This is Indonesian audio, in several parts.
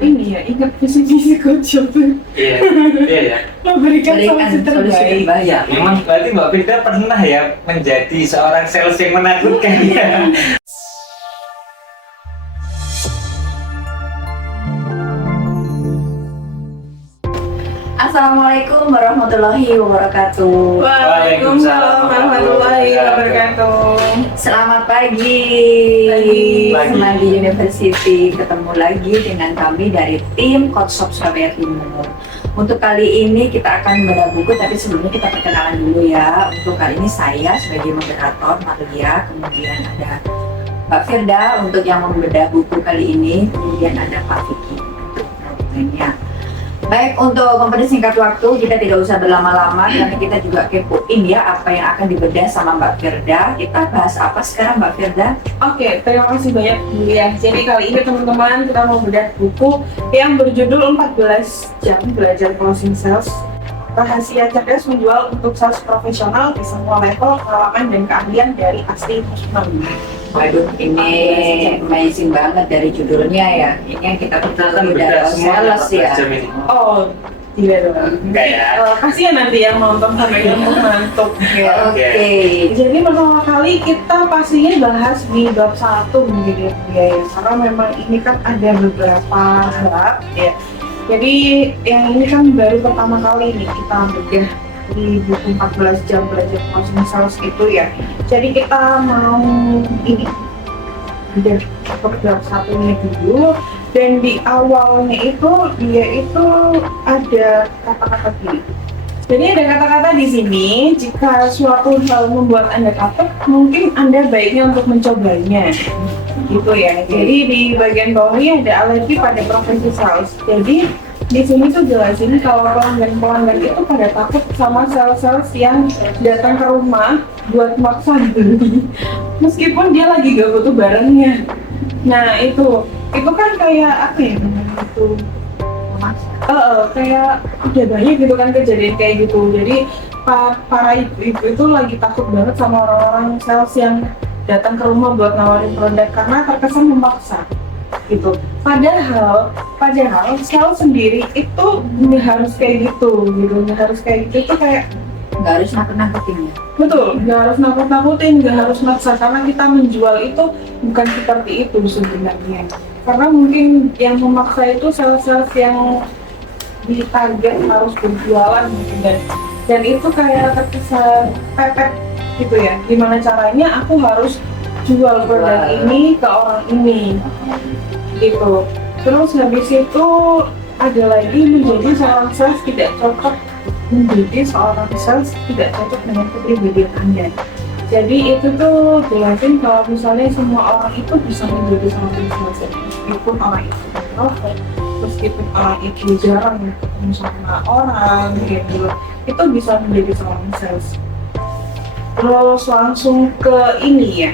ini ya, ingat visi-visi coach tuh. Iya, iya ya. Memberikan solusi terbaik. Ya, memang berarti Mbak Firda pernah ya menjadi seorang sales yang menakutkan ya. Assalamualaikum warahmatullahi wabarakatuh. Waalaikumsalam warahmatullahi wabarakatuh. Selamat pagi. Pagi. Semanggi University, ketemu lagi dengan kami dari tim Coach Shop Surabaya Timur. Untuk kali ini kita akan membedah buku, tapi sebelumnya kita perkenalan dulu ya. Untuk kali ini saya sebagai moderator Maria, kemudian ada Mbak Firda untuk yang membedah buku kali ini, kemudian ada Pak Vicky untuk lainnya. Baik, untuk mempersingkat waktu, kita tidak usah berlama-lama karena kita juga kepoin ya apa yang akan dibedah sama Mbak Firda. Kita bahas apa sekarang Mbak Firda? Oke, terima kasih banyak Bu ya. Jadi kali ini teman-teman kita mau bedah buku yang berjudul 14 jam belajar closing sales. Rahasia cerdas menjual untuk sales profesional di semua level, pengalaman dan keahlian dari Asli Musman. Waduh, ini amazing banget dari judulnya ya. Ini yang kita Betul, bedah semua sales ya. jam ini. Oh, tidak dong. Enggak ya? Kasihan nanti yang nonton sampai ngantuk. Oke. Jadi pertama kali kita pastinya bahas di bab 1 gitu ya. Karena memang ini kan ada beberapa bab ya. Jadi yang ini kan baru pertama kali nih kita bedah di buku 14 jam belajar closing sales itu ya. Jadi kita mau ini udah bab 1 ini dulu, dan di awalnya itu dia itu ada kata-kata gini. Jadi ada kata-kata di sini, jika suatu hal membuat Anda takut, mungkin Anda baiknya untuk mencobanya. Gitu ya. Jadi di bagian bawahnya ada alergi pada profesi sales. Jadi di sini tuh jelasin kalau pelanggan-pelanggan itu pada takut sama sales-sales yang datang ke rumah buat maksa beli, meskipun dia lagi gak butuh barangnya. Nah itu kan kayak apa ya itu? Kayak udah banyak gitu kan kejadian kayak gitu. Jadi para ibu-ibu itu lagi takut banget sama orang-orang sales yang datang ke rumah buat nawarin produk karena terkesan memaksa gitu. Padahal sales sendiri itu nggak harus kayak gitu, nggak harus kayak gitu. Itu kayak Nggak harus nakut-nakutin ya. betul, nggak harus nakut-nakutin, nggak harus maksa, karena kita menjual itu bukan seperti itu sebenarnya. Karena mungkin yang memaksa itu sales-sales yang ditarget harus berjualan gitu, dan itu kayak terkesan pepet gitu ya. Gimana caranya aku harus jual produk ini ke orang ini gitu. Terus habis itu ada lagi menjadi seorang sales tidak cocok, menjadi seorang sales tidak cocok dengan kepribadian Anda. Jadi itu tuh jelasin kalau misalnya semua orang itu bisa menjadi seorang sales, meskipun orang itu introvert, meskipun orang itu jarang ketemu sama orang gitu, itu bisa menjadi seorang sales. Terus langsung ke ini ya,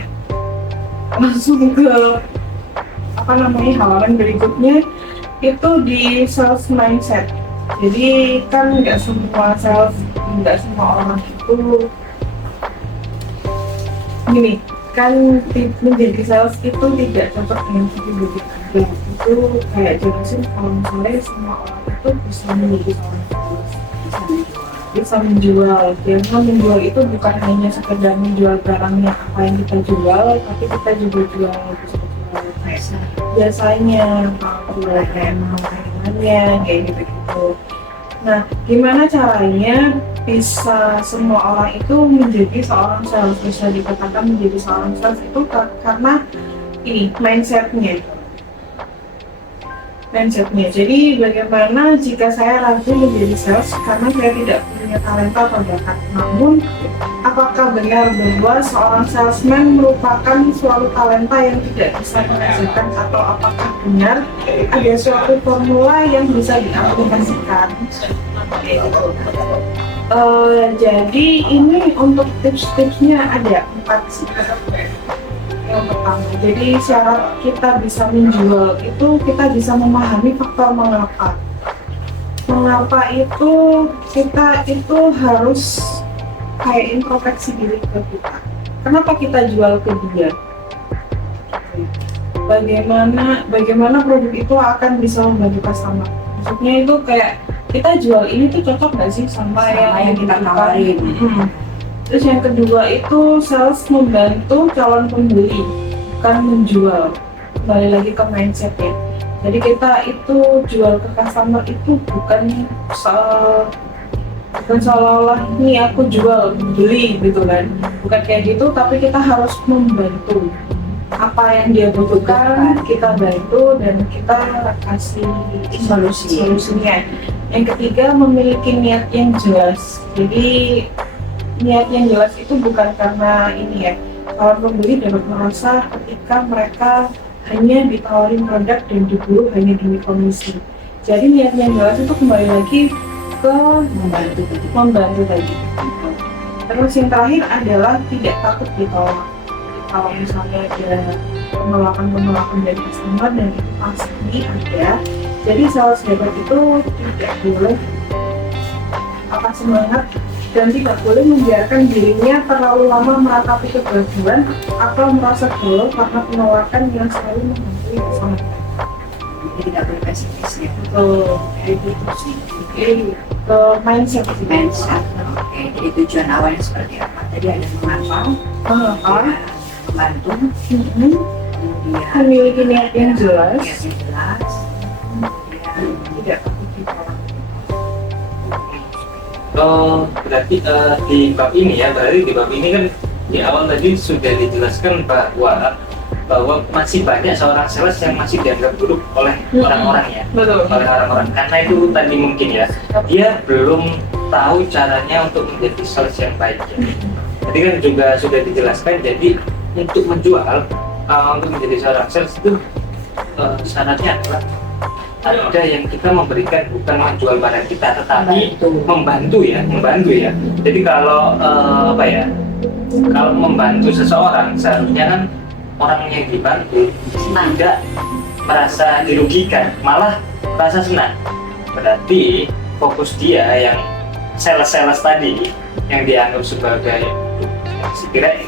langsung ke halaman berikutnya itu di sales mindset. Jadi kan nggak semua orang itu gini kan, menjadi sales itu tidak cocok dengan kepribadian Anda. Itu kayak jelasin kalau misalnya semua orang itu bisa menjadi seorang sales, bisa menjual. Karena menjual itu bukan hanya sekedar menjual barangnya apa yang kita jual, tapi kita juga jual biasanya jual mainannya kayak gitu. Nah, gimana caranya bisa semua orang itu menjadi seorang sales, bisa dikatakan menjadi seorang sales itu karena ini mindsetnya. Jadi bagaimana jika saya ragu menjadi sales karena saya tidak punya talenta atau bakat. Namun apakah benar bahwa seorang salesman merupakan suatu talenta yang tidak bisa dihasilkan, atau apakah benar ada suatu formula yang bisa diaplikasikan? Jadi ini untuk tips-tipsnya ada 4 sih. Yang pertama, jadi syarat kita bisa menjual itu kita bisa memahami faktor mengapa. Mengapa itu kita itu harus kayak introspeksi diri ke kita. Kenapa kita jual ke dia? bagaimana produk itu akan bisa membantu customer. Maksudnya itu kayak kita jual ini tuh cocok nggak sih sama yang kita dibutuhkan? tawarin. Terus yang kedua itu sales membantu calon pembeli, bukan menjual. Kembali lagi ke mindset ya. Jadi kita itu jual ke customer itu bukan seolah-olah nih aku jual beli gitu kan, bukan kayak gitu, tapi kita harus membantu apa yang dia butuhkan, kita bantu dan kita kasih solusinya. Yang ketiga, memiliki niat yang jelas. Jadi niat yang jelas itu bukan karena ini ya, kalau pembeli dapat merasa ketika mereka hanya ditawarin produk dan diburu hanya demi komisi. Jadi niat yang jelas itu kembali lagi ke membantu tadi. Terus yang terakhir adalah tidak takut ditolak. Kalau misalnya ada penolakan dari customer dan itu pasti ada. Jadi sales hebat itu tidak boleh semangat dan tidak boleh membiarkan dirinya terlalu lama meratapi kegagalan atau merasa galau karena penolakan yang selalu menghantui customer. Jadi tidak boleh pesimis ya. Kayak gitu sih. Mindset. Oke, jadi tujuan awalnya seperti apa? Tadi ada mengapa, membantu, kemudian memiliki niat yang jelas, kemudian tidak takut ditolak. Berarti di bab ini ya, berarti di bab ini kan di awal tadi sudah dijelaskan bahwa masih banyak seorang sales yang masih dianggap buruk oleh orang-orang ya. Betul. Oleh orang-orang, karena itu tadi mungkin ya, dia belum tahu caranya untuk menjadi sales yang baik ya. Tadi kan juga sudah dijelaskan, jadi untuk menjual, untuk menjadi seorang sales itu syaratnya adalah ada yang kita memberikan, bukan menjual barang kita, tetapi membantu ya. Jadi kalau kalau membantu seseorang, seharusnya kan orang yang dibantu tidak merasa dirugikan, malah merasa senang. Berarti fokus dia yang sales tadi, yang dianggap sebagai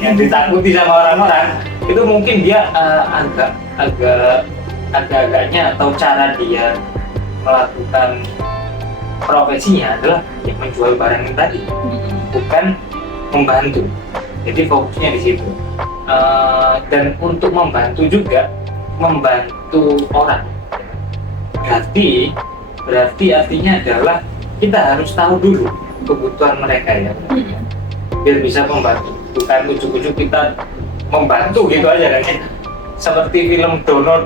yang ditakuti sama orang-orang, itu mungkin dia agak-agaknya atau cara dia melakukan profesinya adalah menjual barang yang tadi, bukan membantu. Jadi fokusnya di situ. Dan untuk membantu juga, membantu orang, berarti artinya adalah kita harus tahu dulu kebutuhan mereka ya, biar bisa membantu. Bukan ujuk-ujuk kita membantu gitu aja kan ya. Seperti film Dono,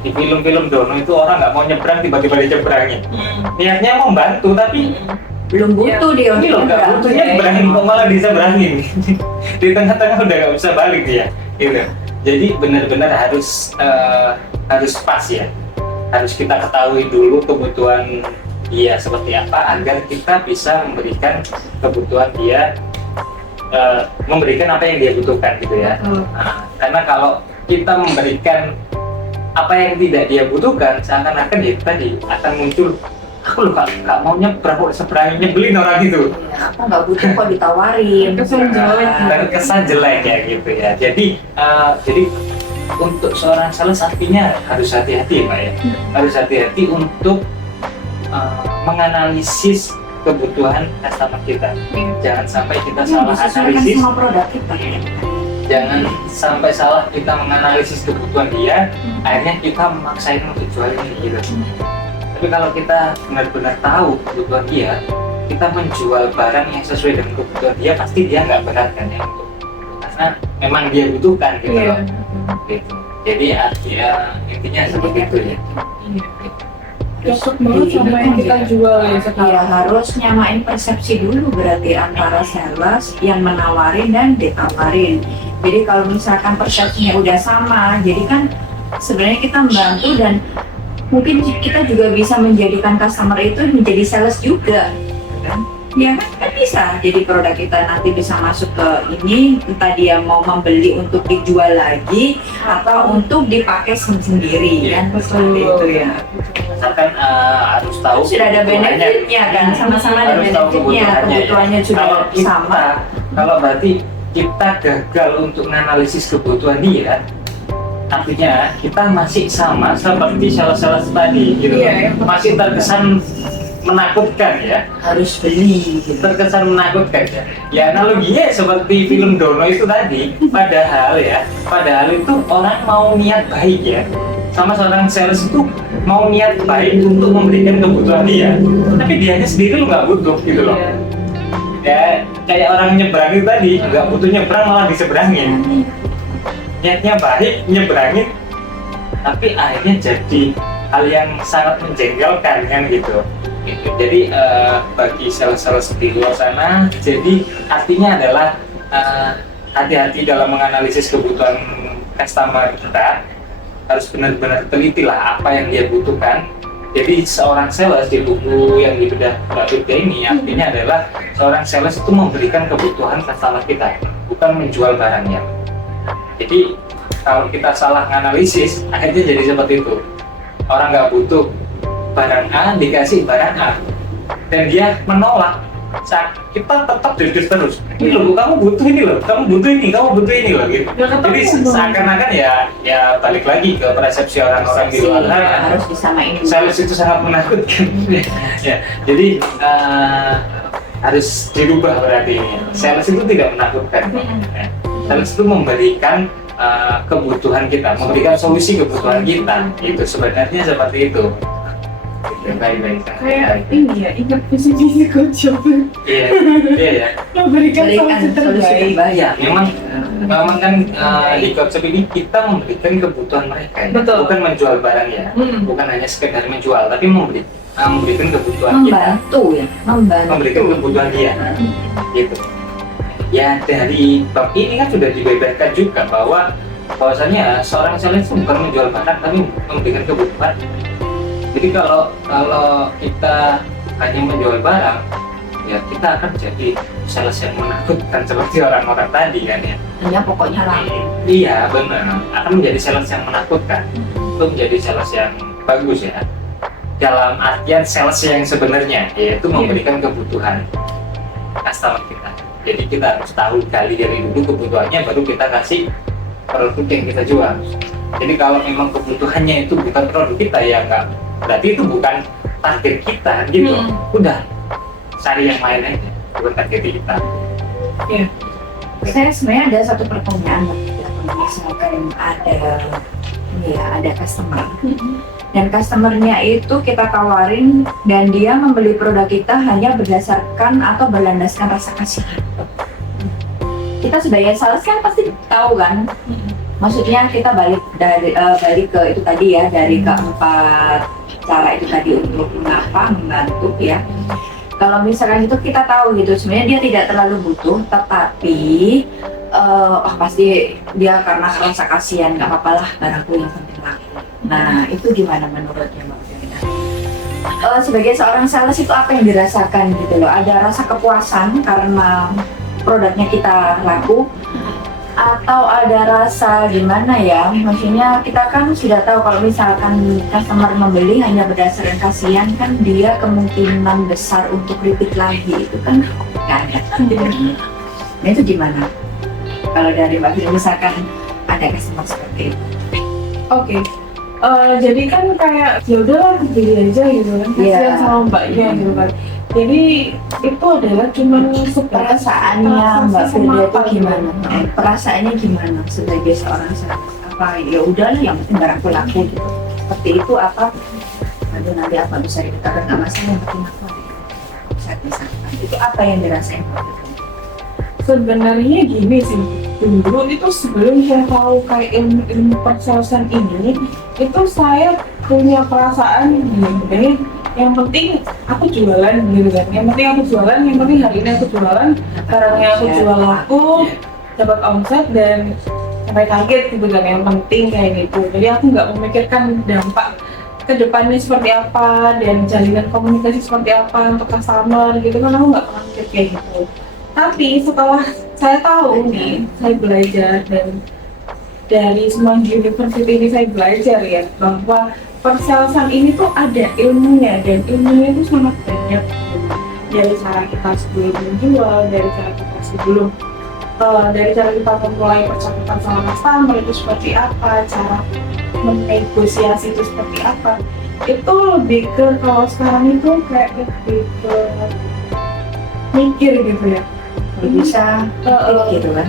di film-film Dono itu orang nggak mau nyebrang, tiba-tiba dicebrangin. Niatnya membantu tapi belum butuh dia ini loh, nggak butuh nyebrangin kok malah diseberangin. Di tengah-tengah udah nggak bisa balik dia gitu. Jadi benar-benar harus pas ya, harus kita ketahui dulu kebutuhan dia seperti apa agar kita bisa memberikan kebutuhan dia, memberikan apa yang dia butuhkan gitu ya. Nah, karena kalau kita memberikan apa yang tidak dia butuhkan, seakan-akan ya tadi akan muncul, aku loh gak mau nyebrang kok seberangin, nyebelin orang itu. Aku nggak butuh kok ditawarin. Kesan jelek ya gitu ya. Jadi untuk seorang sales artinya harus hati-hati Pak ya. Harus hati-hati untuk menganalisis kebutuhan customer kita. Jangan sampai kita salah analisis sama produk kita. Jangan sampai salah kita menganalisis kebutuhan dia, akhirnya kita memaksain untuk jual ini gitu. Tapi kalau kita benar-benar tahu kebutuhan dia, kita menjual barang yang sesuai dengan kebutuhan dia, pasti dia nggak berat kan ya, karena memang dia butuhkan gitu loh. Gitu. Jadi intinya seperti itu ya. Cocok banget sama yang kita jual ya sekarang. Ya harus nyamain persepsi dulu berarti antara sales yang menawarin dan ditawarin. Jadi kalau misalkan persepsinya udah sama, jadi kan sebenarnya kita membantu dan mungkin kita juga bisa menjadikan customer itu menjadi sales juga, kan? Ya kan bisa. Jadi produk kita nanti bisa masuk ke ini, entah dia mau membeli untuk dijual lagi atau untuk dipakai sendiri, kan? Seperti itu ya. Misalkan harus tahu Sudah ada benefitnya kan, sama-sama ada harus tahu benefitnya, kebutuhannya ya. sudah Kalau sama. kalau berarti kita gagal untuk menganalisis kebutuhan dia, artinya kita masih sama seperti sales-sales tadi gitu. Iya, yang Masih terkesan menakutkan ya, Harus beli gitu. terkesan menakutkan ya. Ya analoginya seperti film Dono itu tadi, padahal itu orang mau niat baik ya, sama seorang sales itu mau niat baik untuk memberikan kebutuhan dia, tapi dianya sendiri lo nggak butuh gitu loh. Iya. Ya kayak orang nyebrang itu tadi, nggak butuh nyebrang malah diseberangin. Niatnya baik nyebrangin, tapi akhirnya jadi hal yang sangat menjengkelkan kan gitu. Jadi bagi sales-sales di luar sana, jadi artinya adalah hati-hati dalam menganalisis kebutuhan customer kita, harus benar-benar teliti lah apa yang dia butuhkan. Jadi seorang sales di buku yang dibedah Mbak Virga ini artinya adalah seorang sales itu memberikan kebutuhan customer kita, bukan menjual barangnya. Jadi kalau kita salah menganalisis, akhirnya jadi seperti itu. Orang nggak butuh barang A, dikasih barang A, dan dia menolak. Saat kita tetap jujur terus, ini loh, kamu butuh ini loh, kamu butuh ini loh gitu. Ya, ketemu Jadi dong. seakan-akan ya balik lagi ke persepsi orang-orang di luar sana. Harus disamain dulu. Sales itu sangat menakutkan. Ya, jadi harus dirubah berarti ini. Sales itu tidak menakutkan. Ya. Sales itu memberikan kebutuhan kita, memberikan solusi kebutuhan kita. Itu sebenarnya seperti itu. Baik-baik. Kayak ini ya, ingat visi-visi Gojek. Iya, iya ya. Memberikan solusi solusi terbaik. terbaik. Ya, memang kan di konsep ini kita memberikan kebutuhan mereka, ya. Betul. Bukan menjual barang ya, bukan hanya sekedar menjual, tapi memberikan kebutuhan kita, Membantu ya, membantu. memberikan kebutuhan dia, gitu. Ya dari bab ini kan sudah dibeberkan juga bahwasanya seorang sales itu bukan menjual barang, tapi memberikan kebutuhan. Jadi kalau kita hanya menjual barang, ya kita akan jadi sales yang menakutkan seperti orang-orang tadi kan ya. Hanya pokoknya laku. Iya benar, akan menjadi sales yang menakutkan. Itu menjadi sales yang bagus ya. Dalam artian sales yang sebenarnya, yaitu memberikan kebutuhan customer kita. Jadi kita harus tahu gali dari dulu kebutuhannya, baru kita kasih produk yang kita jual. Jadi kalau memang kebutuhannya itu bukan produk kita, ya enggak, berarti itu bukan target kita gitu. Udah cari yang lain aja, bukan target kita. Iya. Saya sebenarnya ada satu pertanyaan, kalau misalkan ada customer dan customernya itu kita tawarin dan dia membeli produk kita hanya berdasarkan atau berlandaskan rasa kasihan. Kita sebagai sales kan pasti tahu kan, maksudnya kita balik ke itu tadi ya, dari keempat cara itu tadi untuk membantu ya. Kalau misalkan itu kita tahu gitu, sebenarnya dia tidak terlalu butuh, tetapi pasti dia karena rasa kasihan, nggak apa-apa lah barangku yang penting laku. Nah itu gimana menurutnya Mbak Firda? Sebagai seorang sales itu apa yang dirasakan gitu loh? Ada rasa kepuasan karena produknya kita laku, atau ada rasa gimana ya, maksudnya kita kan sudah tahu kalau misalkan customer membeli hanya berdasarkan kasihan kan dia kemungkinan besar untuk repeat lagi itu kan nggak ada. Nah itu gimana kalau dari Mbak Firda misalkan ada customer seperti itu? Oke. Jadi kan kayak ya udahlah beli aja gitu kan, kasihan sama mbaknya gitu kan. Jadi itu adalah cuman Perasaannya Mbak Firda itu gimana? Perasaannya gimana sebagai seorang sales? Apa ya udahlah yang penting barangku laku gitu. Seperti itu apa? Aduh nanti apa bisa dikatakan nggak masalah, yang penting aku ada yang bisa. Itu apa yang dirasain Mbak Firda? Sebenarnya gini sih, dulu itu sebelum saya tahu kayak ilmu persalesan ini, itu saya punya perasaan gini, yang penting aku jualan gitu kan, yang penting aku jualan, yang penting hari ini aku jualan, barangnya aku jual laku, dapat omset dan sampai target gitu kan, yang penting kayak gitu. Jadi aku nggak memikirkan dampak ke depannya seperti apa dan jalinan komunikasi seperti apa untuk customer gitu kan, aku nggak pernah mikir kayak gitu. Tapi setelah saya tahu nih, saya belajar dan dari Semang University ini saya belajar ya bahwa persalesan ini tuh ada ilmunya, dan ilmunya itu sangat banyak, dari cara kita sebelum menjual, dari cara kita sebelum dari cara kita memulai percakapan sama customer itu seperti apa, cara menegosiasi itu seperti apa, itu lebih ke kalau sekarang itu kayak lebih ke mikir gitu ya. Bisa gitu kan.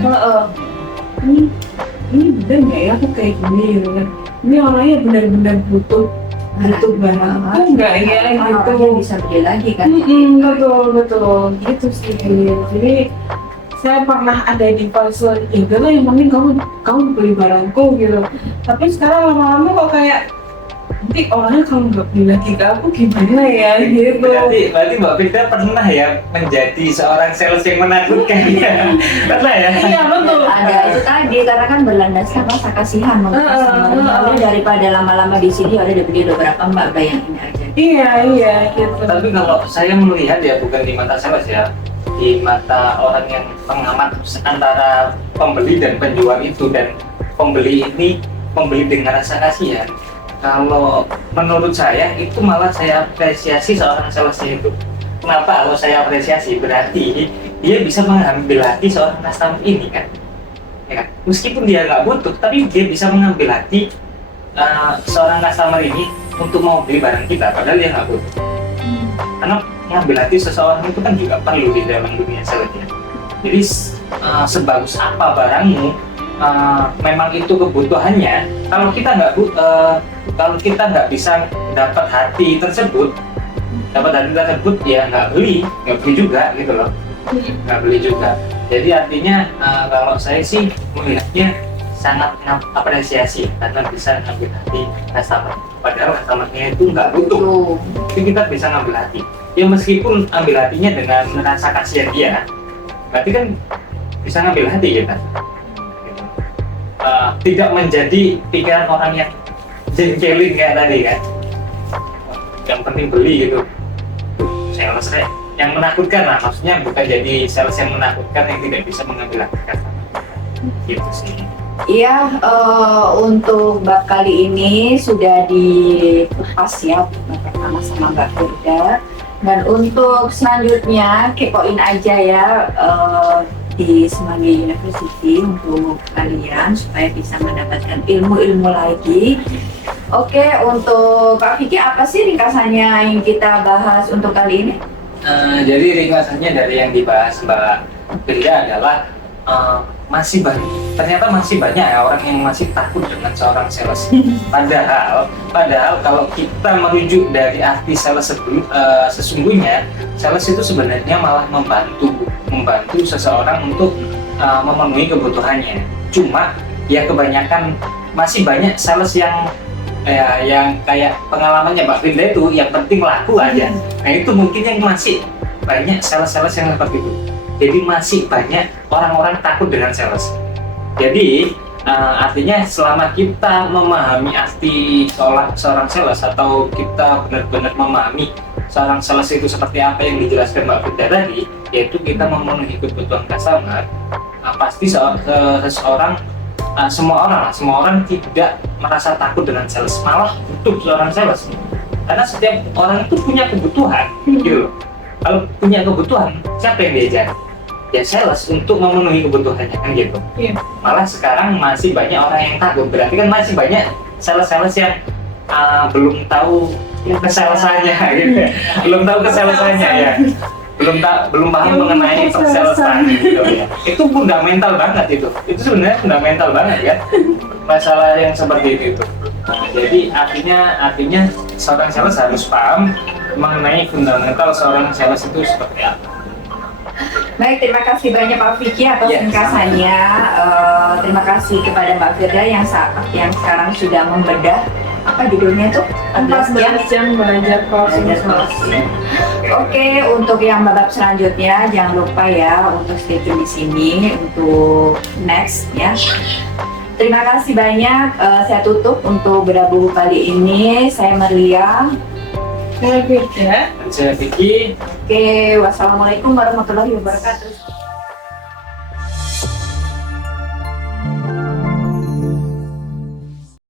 Ini bener nggak ya aku kayak gini gitu kan, ini orangnya benar-benar butuh barang aku nggak ya gitu. Orangnya bisa beli lagi kan. Betul gitu sih. Jadi saya pernah ada di fase ya udah lah, yang penting kamu beli barangku gitu. Tapi sekarang lama-lama kok kayak nanti orangnya kalau nggak beli lagi ke aku gimana ya gitu. Berarti Mbak Firda pernah ya menjadi seorang sales yang menakutkan ya? Pernah ya? Iya betul. Ada itu tadi karena kan berlandaskan rasa kasihan untuk customer. Daripada lama-lama di sini udah dibeli berapa Mbak, bayangin aja. Iya gitu. Tapi kalau saya melihat ya, bukan di mata sales ya, di mata orang yang pengamat antara pembeli dan penjual itu, dan pembeli ini membeli dengan rasa kasihan. Kalau menurut saya itu malah saya apresiasi seorang salesnya itu. Kenapa? Kalau saya apresiasi berarti dia bisa mengambil hati seorang customer ini kan. Ya kan? Meskipun dia nggak butuh, tapi dia bisa mengambil hati seorang customer ini untuk mau beli barang kita, padahal dia nggak butuh. Karena mengambil hati seseorang itu kan juga perlu di dalam dunia sales ya. Jadi sebagus apa barangmu, memang itu kebutuhannya. Kalau kita nggak bisa dapat hati tersebut, ya nggak beli juga gitu loh, nggak beli juga. Jadi artinya kalau saya sih melihatnya sangat apresiasi karena bisa ngambil hati customer. Padahal customernya itu nggak butuh, tapi kita bisa ngambil hati. Ya meskipun ambil hatinya dengan rasa kasihan dia, berarti kan bisa ngambil hati kita. Tidak menjadi pikiran orang yang jengkelin kayak tadi kan, yang penting beli gitu. Sales yang menakutkan lah, maksudnya bukan jadi sales yang menakutkan yang tidak bisa mengambil hati customer. Gitu sih. Iya, untuk bab kali ini sudah dikupas ya bab pertama sama Mbak Firda. Dan untuk selanjutnya kepoin aja ya di Semanggi University untuk kalian supaya bisa mendapatkan ilmu-ilmu lagi. Oke, untuk Kak Vicky apa sih ringkasannya yang kita bahas untuk kali ini? Jadi ringkasannya dari yang dibahas Mbak Firda adalah ternyata masih banyak ya orang yang masih takut dengan seorang sales. Padahal kalau kita merujuk dari arti sales sesungguhnya, sales itu sebenarnya malah membantu seseorang untuk memenuhi kebutuhannya. Cuma ya kebanyakan masih banyak sales yang kayak pengalamannya Mbak Firda itu yang penting laku aja. Nah itu mungkin yang masih banyak sales-sales yang seperti itu. Jadi masih banyak orang-orang takut dengan sales. Jadi artinya selama kita memahami arti seorang sales, atau kita benar-benar memahami seorang sales itu seperti apa yang dijelaskan Mbak Firda tadi, yaitu kita memenuhi kebutuhan customer, pasti semua orang tidak merasa takut dengan sales, malah butuh seorang sales. Karena setiap orang itu punya kebutuhan, gitu loh. Kalau punya kebutuhan, siapa yang diajar? Ya sales untuk memenuhi kebutuhannya kan gitu. Iya. Malah sekarang masih banyak orang yang takut, berarti kan masih banyak sales-sales yang belum tahu kesalesannya gitu ya. Belum tahu kesalesannya ya. Belum paham mengenai persalesan gitu ya. Itu fundamental banget itu. Itu sebenarnya fundamental banget ya. Masalah yang seperti itu. Jadi artinya seorang sales harus paham mengenai fundamental seorang sales itu seperti apa. Baik, terima kasih banyak Pak Vicky atas Yes. ringkasannya. Terima kasih kepada Mbak Firda yang sekarang sudah membedah apa judulnya tuh? 14 jam belajar closing. Oke, untuk yang babak selanjutnya jangan lupa ya untuk stay tune di sini untuk next ya. Terima kasih banyak. Saya tutup untuk Berabu kali ini. Saya Merlia. Saya Firda. Dan saya Vicky. Oke, wassalamualaikum warahmatullahi wabarakatuh.